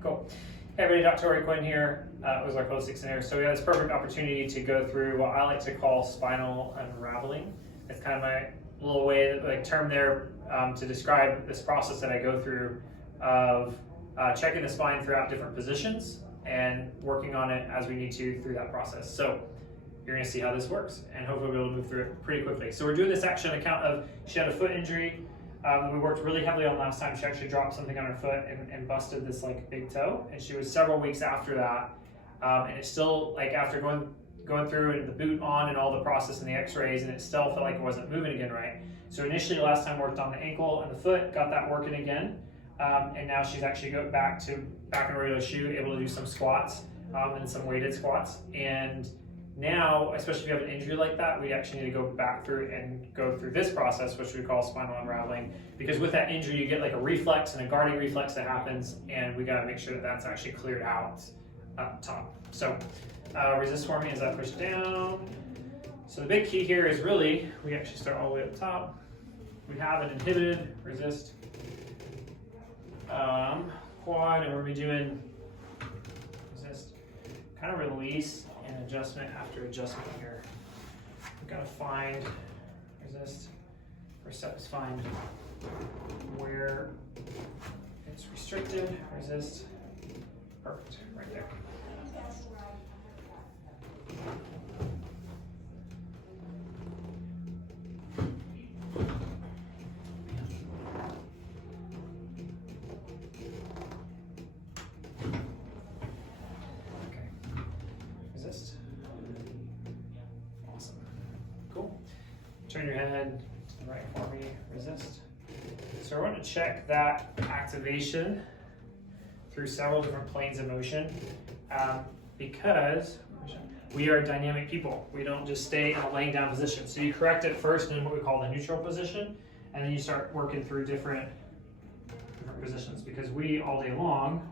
Cool. Hey everybody, Dr. Quinn here, Ozark Holistic Center. So we have this perfect opportunity to go through what I like to call spinal unraveling. It's kind of my little way, like term there, to describe this process that I go through of checking the spine throughout different positions and working on it as we need to through that process. So you're going to see how this works, and hopefully we'll be able to move through it pretty quickly. So we're doing this actually on account of she had a foot injury. We worked really heavily on last time. She actually dropped something on her foot and busted this like big toe, and she was several weeks after that, and it's still like after going through and the boot on and all the process and the x-rays, and it still felt like it wasn't moving again right. So initially last time worked on the ankle and the foot, got that working again, and now she's actually go back in a regular shoe, able to do some squats and some weighted squats. And now, especially if you have an injury like that, we actually need to go back through and go through this process, which we call spinal unraveling, because with that injury, you get like a reflex and a guarding reflex that happens, and we got to make sure that that's actually cleared out up top. So resist for me as I push down. So the big key here is really, we actually start all the way up top. We have an inhibited resist quad, and we're going to be doing resist, kind of release and adjustment after adjustment here. We've got to find resist. First step is find where it's restricted. Resist. Perfect. Right there. Turn your head to the right for me, resist. So I want to check that activation through several different planes of motion because we are dynamic people. We don't just stay in a laying down position. So you correct it first in what we call the neutral position, and then you start working through different positions, because we all day long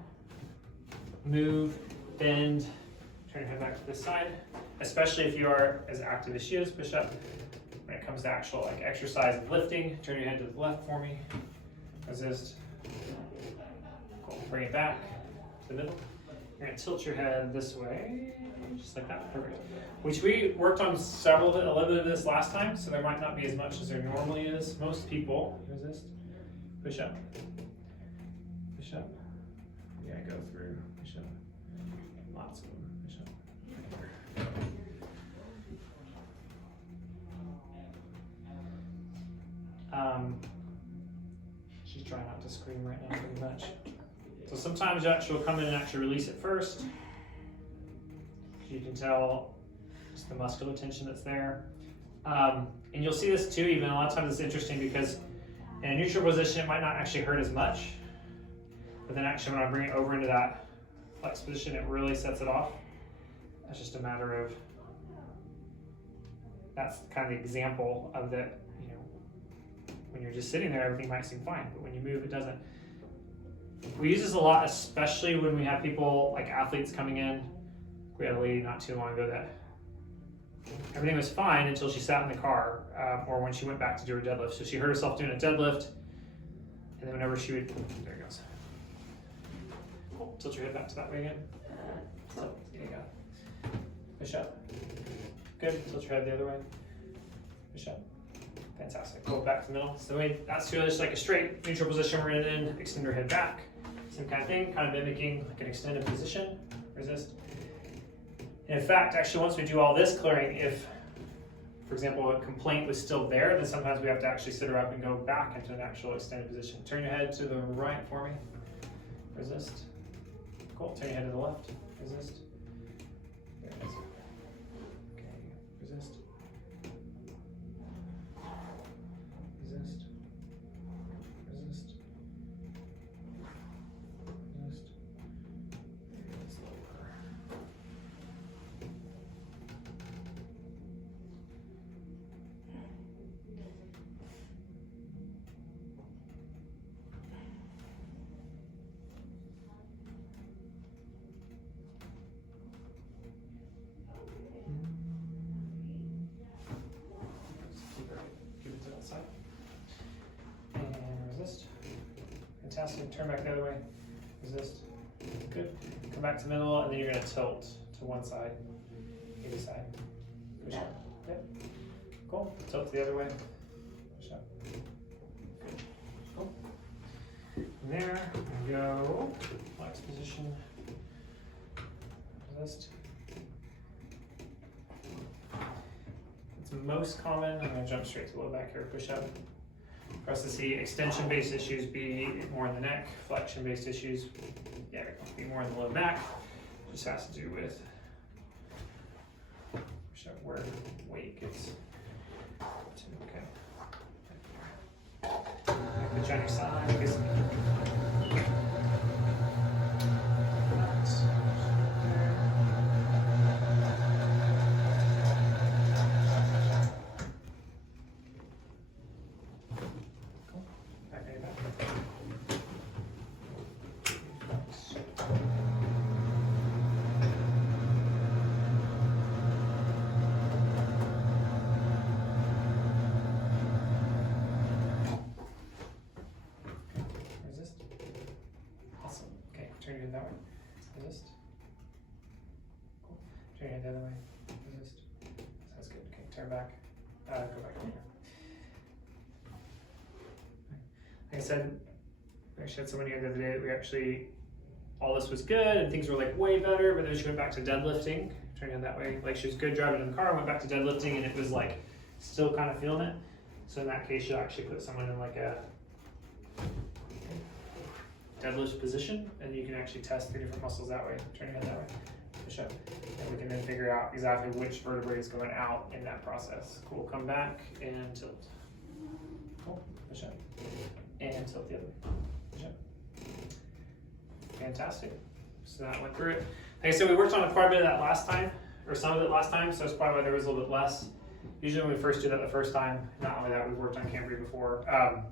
move, bend, turn your head back to this side, especially if you are as active as she is, push up. When it comes to actual like exercise and lifting, turn your head to the left for me. Resist. Cool. Bring it back to the middle. You're going to tilt your head this way, just like that. Perfect. Which we worked on a little bit of this last time, so there might not be as much as there normally is. Most people resist. Push up. Push up. You got to go through. Push up. Lots of them. Push up. She's trying not to scream right now pretty much. So sometimes she'll come in and actually release it first. You can tell just the muscular tension that's there. And you'll see this too, even a lot of times it's interesting because in a neutral position it might not actually hurt as much. But then actually when I bring it over into that flex position, it really sets it off. That's just a matter of, that's kind of the example of the, when you're just sitting there, everything might seem fine, but when you move, it doesn't. We use this a lot, especially when we have people, like athletes coming in. We had a lady not too long ago that everything was fine until she sat in the car, or when she went back to do her deadlift. So she hurt herself doing a deadlift, and then whenever she would, there it goes. Cool. Tilt your head back to that way again. So, there you go. Push up. Good. Tilt your head the other way. Push up. Fantastic. Go back to the middle. So that's just like a straight neutral position we're in. Extend our head back. Same kind of thing, kind of mimicking like an extended position. Resist. And in fact, actually, once we do all this clearing, if, for example, a complaint was still there, then sometimes we have to actually sit her up and go back into an actual extended position. Turn your head to the right for me. Resist. Cool. Turn your head to the left. Resist. There it is. Okay. Resist. Resist. Resist. Resist. It's lower. Keep it to that side. And resist. Fantastic. Turn back the other way. Resist. back to middle, and then you're gonna tilt to one side, either side. Push up. Yep. Cool. Tilt the other way. Push up. Cool. From there, we go flex position. Resist. It's most common. I'm gonna jump straight to low back here. Push up. For us to see extension-based issues be more in the neck, flexion-based issues, yeah, be more in the low back. Just has to do with where weight gets to. Okay. Put you on your side because turn your head that way. Resist. Cool. Turn your head the other way. Resist. Sounds good. Okay, turn back. Go back here. Like I said, we actually had someone here the other day that we actually, all this was good and things were like way better, but then she went back to deadlifting. Turn your head that way. Like she was good driving in the car, went back to deadlifting, and it was like still kind of feeling it. So in that case, you'll actually put someone in like a deadlift position, and you can actually test the different muscles that way. Turn your head that way, push up, and we can then figure out exactly which vertebrae is going out in that process. Cool, come back and tilt. Cool, push up, and tilt the other way, push up. Fantastic, so that went through it. Like I said, we worked on quite a bit of that last time, or some of it last time, so that's probably why there was a little bit less. Usually when we first do that the first time, not only that, we've worked on Cambry before. A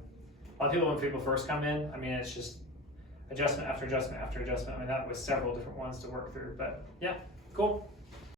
lot of people, when people first come in, I mean, it's just adjustment after adjustment after adjustment. I mean, that was several different ones to work through, but yeah, cool.